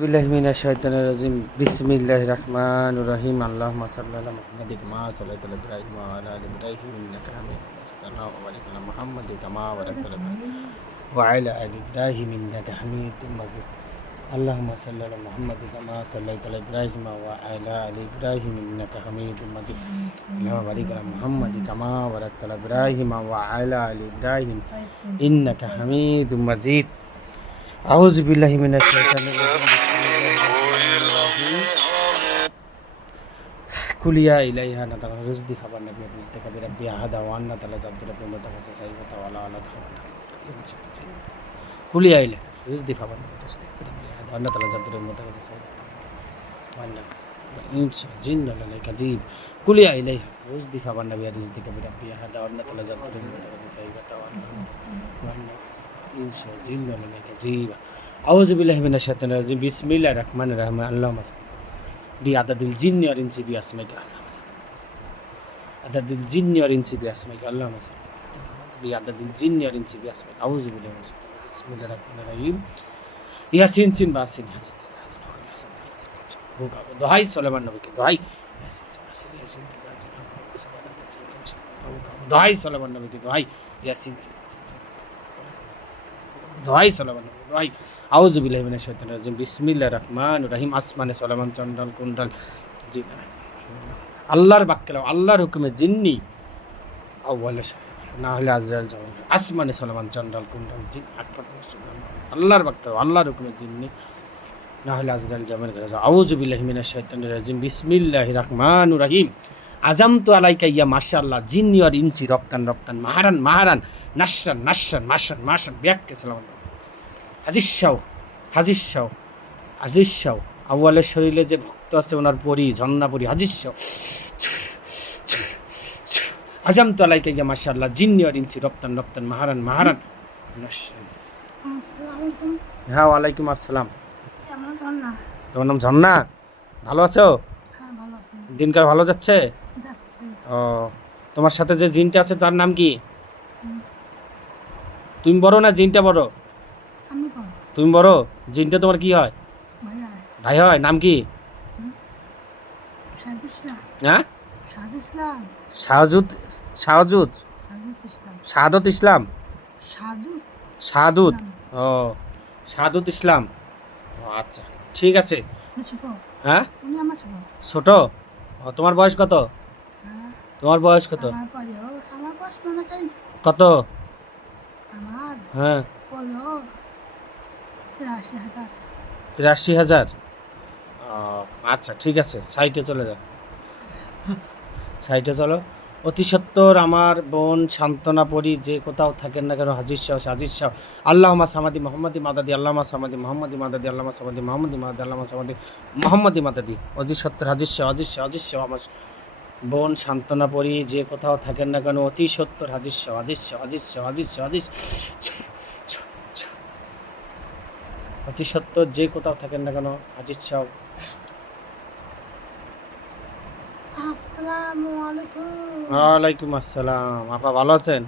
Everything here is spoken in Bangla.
बिस्मिल्लाहिर्रहमानिर्रहीम बिस्मिल्लाहिर्रहमानिर्रहीम अल्लाहुम्मा सल्लि अला मुहम्मद कमा सल्लैता अला इब्राहीम व अला आलि इब्राहीम इन्नका हमीदुम मजीद अल्लाहुम्मा बारिक अला मुहम्मद कमा बारकता अला इब्राहीम व अला आलि इब्राहीम इन्नका हमीदुम मजीद अल्लाहुम्मा सल्लि अला मुहम्मद कमा सल्लैता अला इब्राहीम व अला आलि इब्राहीम इन्नका हमीदुम मजीद अल्लाहुम्मा बारिक अला मुहम्मद कमा बारकता अला इब्राहीम व अला आलि इब्राहीम इन्नका हमीदुम मजीद আউযু বিল্লাহি মিনাশ শাইতানির রাজিম কুলিয়া ইলাইহা নাতারা রুজদি খাবার নবী রুজদি কবিরা বিআহাদা ওয়ান্না তালা জাদ্দুরা প্রেমতা কাছে সাইবতা ওয়ালা আলা কুলিয়া ইলাইহা রুজদি খাবার নবী রুজদি কবিরা বিআহাদা ওয়ান্না তালা জাদ্দুরা প্রেমতা কাছে সাইবতা ওয়ান্না ইনস জিন্ন লাইকা জিব কুলিয়া ইলাইহা রুজদি খাবার নবী রুজদি কবিরা বিআহাদা ওয়ান্না তালা জাদ্দুরা প্রেমতা কাছে সাইবতা ওয়ান্না ইনসা জিন্না লাইকা জিবা আউযু বিল্লাহি মিনাশ শাইতানির রাজিম বিসমিল্লাহির রহমানির রহিম আল্লাহুম্মা দি আদাদিল জিন্নি ওয়াল ইনসি বিআসমাইকা আদাদিল জিন্নি ওয়াল ইনসি বিআসমাইকা আল্লাহুম্মা দি আদাদিল জিন্নি ওয়াল ইনসি বিআসমাইকা আউযু বিল্লাহি মিনাশ শাইতানির রাজিম বিসমিল্লাহির রহমানির রহিম ইয়াসিন সিন বাসিন হাসিন দোহাই সুলাইমান নবীকে দোহাই ইয়াসিন বাসিন ইয়াসিন দোহাই সুলাইমান নবীকে দোহাই ইয়াসিন দোহাই সুলাইমান দোহাই আউযু বিল্লাহি মিনাশ শাইতানির রাজিম বিসমিল্লাহির রহমানির রহিম আসমানে সুলাইমান চন্ডাল কুন্ডাল জি আল্লাহর বাক্যে আল্লাহর হুকুমে জিন্নি আউয়ালে না হলে আজরাইল জবান আসমানে সুলাইমান চন্ডাল কুন্ডাল জিন আকবার আল্লাহর বাক্যে আল্লাহর হুকুমে জিন্নি না হলে আজরাইল জবান করে আউযু বিল্লাহি মিনাশ শাইতানির রাজিম বিসমিল্লাহির রহমানির রহিম আজামতু আলাইকা ইয়া মাশাআল্লাহ জিন্নি ওয়াল ইনসি রপ্তান রপ্তান মাহারান মাহারান নাশরান নাশরান মাশান মাশান ব্যাককে সালাম হাজির শাহ আউয়ালের শরীরে যে ভক্ত আছে ওনার পরি ঝর্ণা পরি হাজির শাহ আজামতু আলাইকা ইয়া মাশাআল্লাহ জিন্নি ওয়াল ইনসি রপ্তান রপ্তান মাহারান মাহারান নাশরান হ্যাঁ ওয়ালাইকুম আসসালাম তোমার নাম ঝর্ণা ভালো আছো দিনকাল ভালো যাচ্ছে ও তোমার সাথে যে জিনটা আছে তার নাম কি তুমি বড় না জিনটা বড় তুমি বড় জিনটা তোমার কি হয় ভাই হয় নাম কি হ্যাঁ শাহাদত ইসলাম শাহাদুত ও শাহাদুত ইসলাম ও আচ্ছা ঠিক আছে হ্যাঁ ছোট ও তোমার বয়স কত তোমার বয়স কত কত হ্যাঁ ৮৩,০০০ আচ্ছা ঠিক আছে সাইটে চলে যাও সাইটে চলো অতি সত্বর আমার বোন সান্ত্বনা পরি যে কোথাও থাকেন না কেন হাজির শাহ আল্লাহুম্মা সামাদি মোহাম্মদি মাদাদি আল্লাহুম্মা সামাদি মোহাম্মদি মাদাদি আল্লাহুম্মা সামাদি মোহাম্মদি মাদাদি আল্লাহুম্মা সামাদি মোহাম্মদি মাদাদি অতি সত্তর হাজির শাহ আমার বোন সান্ত্বনা পরি যে কোথাও থাকেন না কেন অতি সত্তর হাজির শাহ অতি সত্তর যে কোথাও থাকেন না কেন হাজির শাহ ওয়ালাইকুম আসসালাম আপা ভালো আছেন